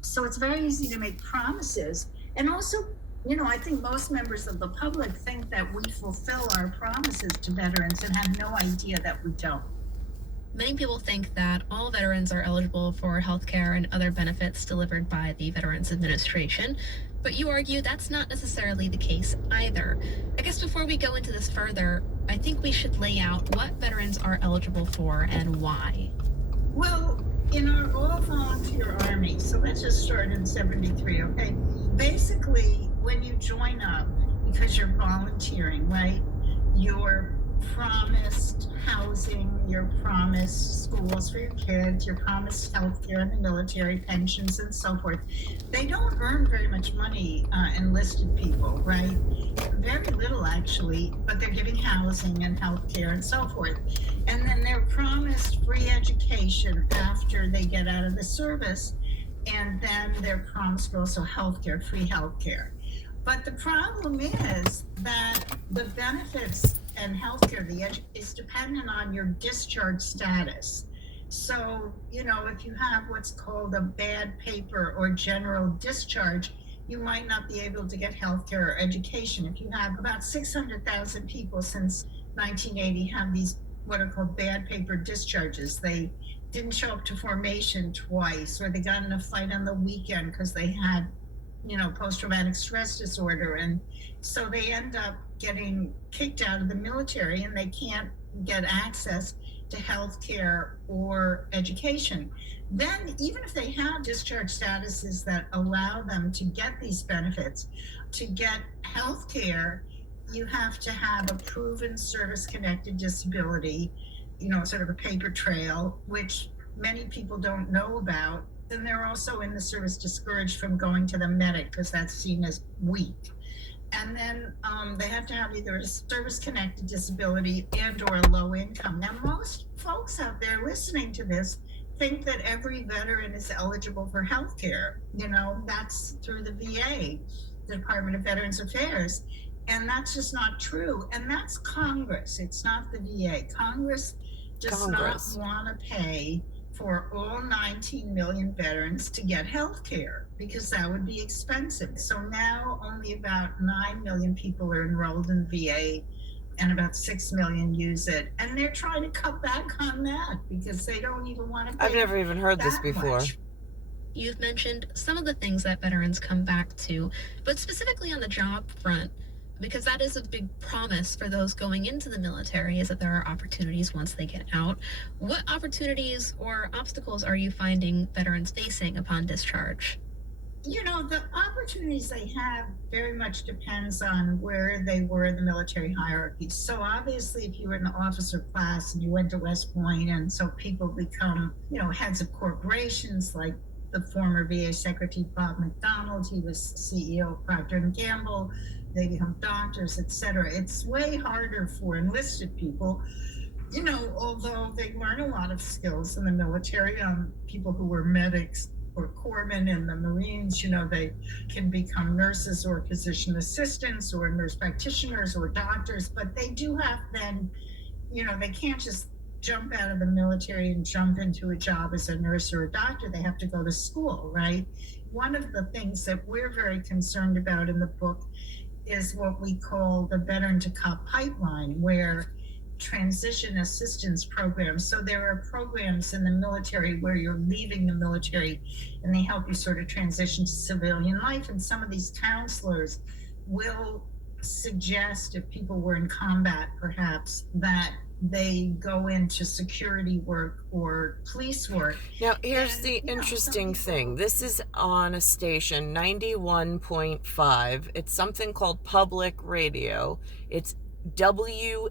So it's very easy to make promises. And also, I think most members of the public think that we fulfill our promises to veterans and have no idea that we don't. Many people think that all veterans are eligible for health care and other benefits delivered by the Veterans Administration, but you argue that's not necessarily the case either. I guess before we go into this further, I think we should lay out what veterans are eligible for and why. Well, in our all-volunteer Army, so let's just start in 73, okay? Basically, when you join up, because you're volunteering, right, you're promised housing, you're promised schools for your kids, you're promised health care in the military, pensions, and so forth. They don't earn very much money, enlisted people, right? Very little, actually, but they're giving housing and health care and so forth. And then they're promised free education after they get out of the service. And then they're promised also healthcare, free healthcare. But the problem is that the benefits and healthcare, is dependent on your discharge status. So, if you have what's called a bad paper or general discharge, you might not be able to get healthcare or education. If you have about 600,000 people since 1980 have these what are called bad paper discharges. They didn't show up to formation twice, or they got in a fight on the weekend because they had, post-traumatic stress disorder. And so they end up getting kicked out of the military and they can't get access to health care or education. Then, even if they have discharge statuses that allow them to get these benefits, to get health care, you have to have a proven service-connected disability, sort of a paper trail, which many people don't know about. Then they're also in the service discouraged from going to the medic because that's seen as weak. And then they have to have either a service-connected disability and or a low income. Now, most folks out there listening to this think that every veteran is eligible for health care. That's through the VA, the Department of Veterans Affairs. And that's just not true. And that's Congress. It's not the VA. Congress does not want to pay for all 19 million veterans to get health care because that would be expensive. So now only about 9 million people are enrolled in VA and about 6 million use it. And they're trying to cut back on that because they don't even want to pay. I've never even heard this before. Much. You've mentioned some of the things that veterans come back to, but specifically on the job front, because that is a big promise for those going into the military, is that there are opportunities once they get out. What opportunities or obstacles are you finding veterans facing upon discharge? The opportunities they have very much depends on where they were in the military hierarchy. So obviously, if you were in the officer class and you went to West Point, and so people become, heads of corporations, like the former VA Secretary Bob McDonald, he was CEO of Procter & Gamble, they become doctors, etc. It's way harder for enlisted people, although they learn a lot of skills in the military. People who were medics or corpsmen in the Marines, they can become nurses or physician assistants or nurse practitioners or doctors, but they do have then, they can't just jump out of the military and jump into a job as a nurse or a doctor. They have to go to school, right? One of the things that we're very concerned about in the book is what we call the veteran to cop pipeline, where transition assistance programs. So there are programs in the military where you're leaving the military and they help you sort of transition to civilian life. And some of these counselors will suggest, if people were in combat perhaps, that they go into security work or police work. Now, here's the interesting thing. This is on a station, 91.5. It's something called public radio. It's WNYE.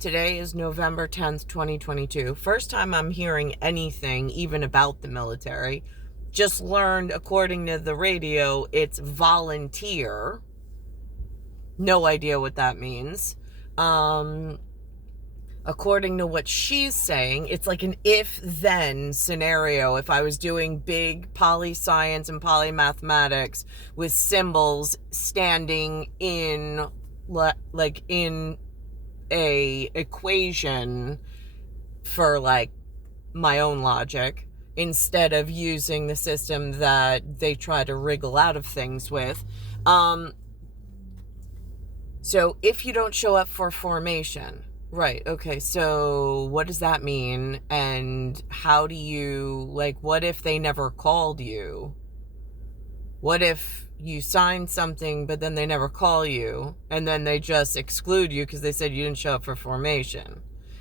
Today is November 10th, 2022. First time I'm hearing anything even about the military. Just learned, according to the radio, it's volunteer. No idea what that means. According to what she's saying, it's like an if-then scenario. If I was doing big poly-science and poly-mathematics with symbols standing in, like, in a equation for, like, my own logic, instead of using the system that they try to wriggle out of things with. So if you don't show up for formation, right, okay, so what does that mean? And how do you, like, what if they never called you? What if you signed something, but then they never call you, and then they just exclude you because they said you didn't show up for formation?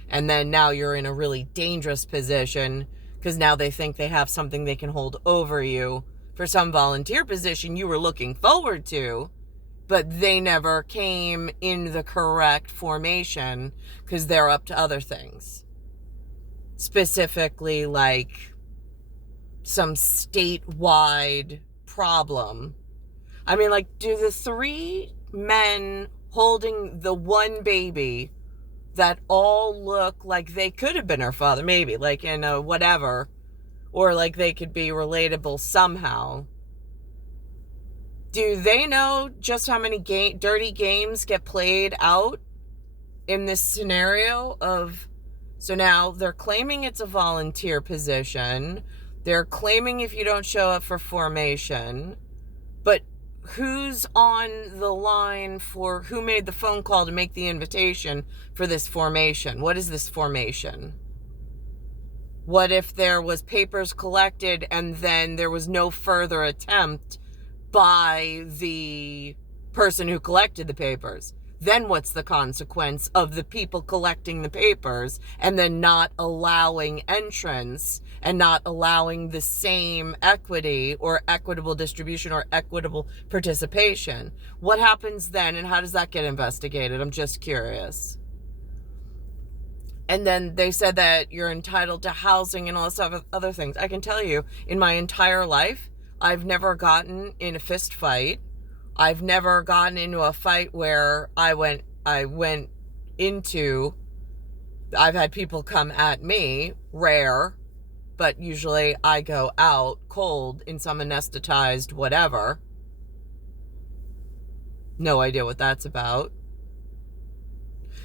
And then now you're in a really dangerous position because now they think they have something they can hold over you for some volunteer position you were looking forward to, but they never came in the correct formation because they're up to other things. Specifically, like some statewide problem. I mean, like, do the 3 men holding the one baby that all look like they could have been her father, maybe, like in a whatever, or like they could be relatable somehow, do they know just how many dirty games get played out in this scenario of, so now they're claiming it's a volunteer position, they're claiming if you don't show up for formation, but who's on the line for who made the phone call to make the invitation for this formation? What is this formation? What if there was papers collected and then there was no further attempt by the person who collected the papers? Then what's the consequence of the people collecting the papers and then not allowing entrance and not allowing the same equity or equitable distribution or equitable participation? What happens then, and how does that get investigated? I'm just curious. And then they said that you're entitled to housing and all this other things. I can tell you, in my entire life, I've never gotten in a fist fight. I've never gotten into a fight where I went into, I've had people come at me, rare, but usually I go out cold in some anesthetized whatever. No idea what that's about.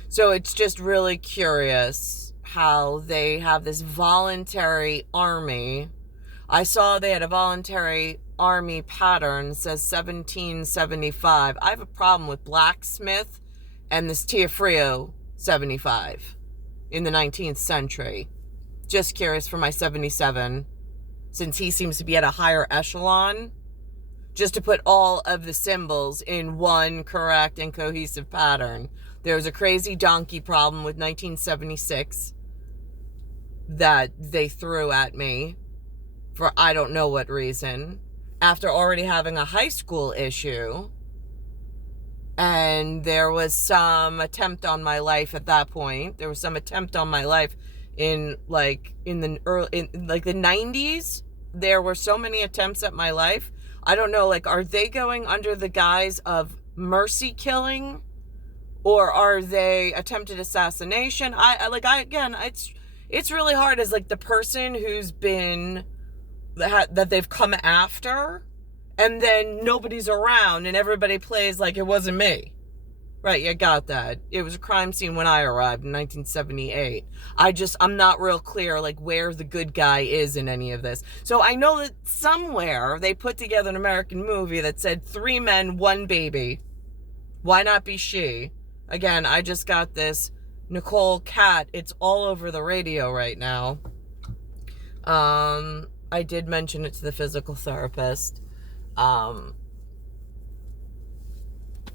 So it's just really curious how they have this voluntary army. I saw they had a voluntary army pattern, says 1775. I have a problem with blacksmith and this Tiafrio 75 in the 19th century. Just curious for my 77, since he seems to be at a higher echelon, just to put all of the symbols in one correct and cohesive pattern. There was a crazy donkey problem with 1976 that they threw at me for I don't know what reason, after already having a high school issue. And there was some attempt on my life at that point. There was some attempt on my life in the 90s. There were so many attempts at my life. I don't know, like, are they going under the guise of mercy killing, or are they attempted assassination? It's really hard as, like, the person who's been, that they've come after, and then nobody's around and everybody plays like it wasn't me. Right, you got that. It was a crime scene when I arrived in 1978. I'm not real clear, like, where the good guy is in any of this. So I know that somewhere they put together an American movie that said 3 men, 1 baby. Why not be she? Again, I just got this Nicole cat. It's all over the radio right now. I did mention it to the physical therapist.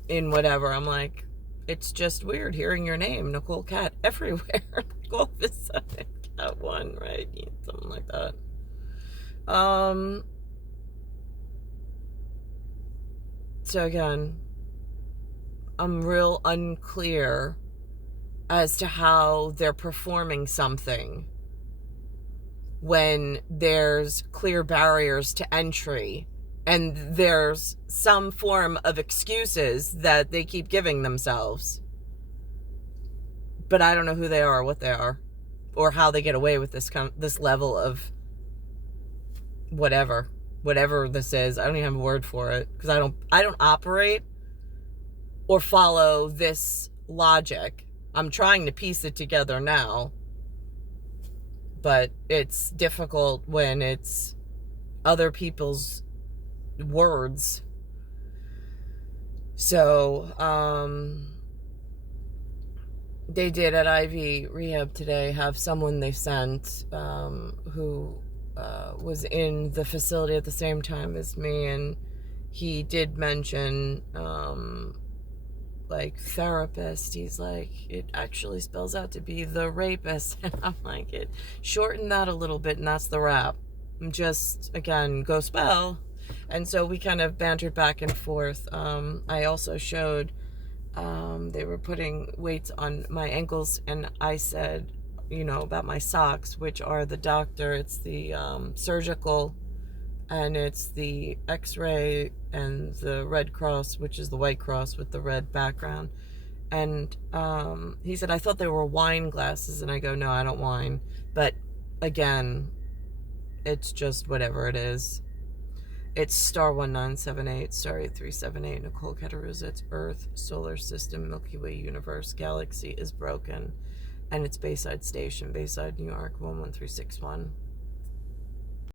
In whatever, I'm like, it's just weird hearing your name, Nicole Cat, everywhere. All of a sudden, Cat 1, right? Something like that. So again, I'm real unclear as to how they're performing something when there's clear barriers to entry and there's some form of excuses that they keep giving themselves. But I don't know who they are or what they are, or how they get away with this level of whatever this is. I don't even have a word for it, because I don't operate or follow this logic. I'm trying to piece it together now, but it's difficult when it's other people's words. So, they did at IV Rehab today have someone they sent who was in the facility at the same time as me, and he did mention like therapist. He's like, it actually spells out to be the rapist. And I'm like, it shorten that a little bit and that's the wrap. Just, again, go spell. And so we kind of bantered back and forth. I also showed they were putting weights on my ankles, and I said, about my socks, which are the doctor. It's the surgical, and it's the x-ray, and the Red Cross, which is the white cross with the red background. And he said, I thought they were wine glasses. And I go, no, I don't wine. But again, it's just whatever it is. It's star 1978, star 8378, Nicole, Cattaruzza. It's Earth, solar system, Milky Way, universe, galaxy is broken. And it's Bayside Station, Bayside, New York, 11361.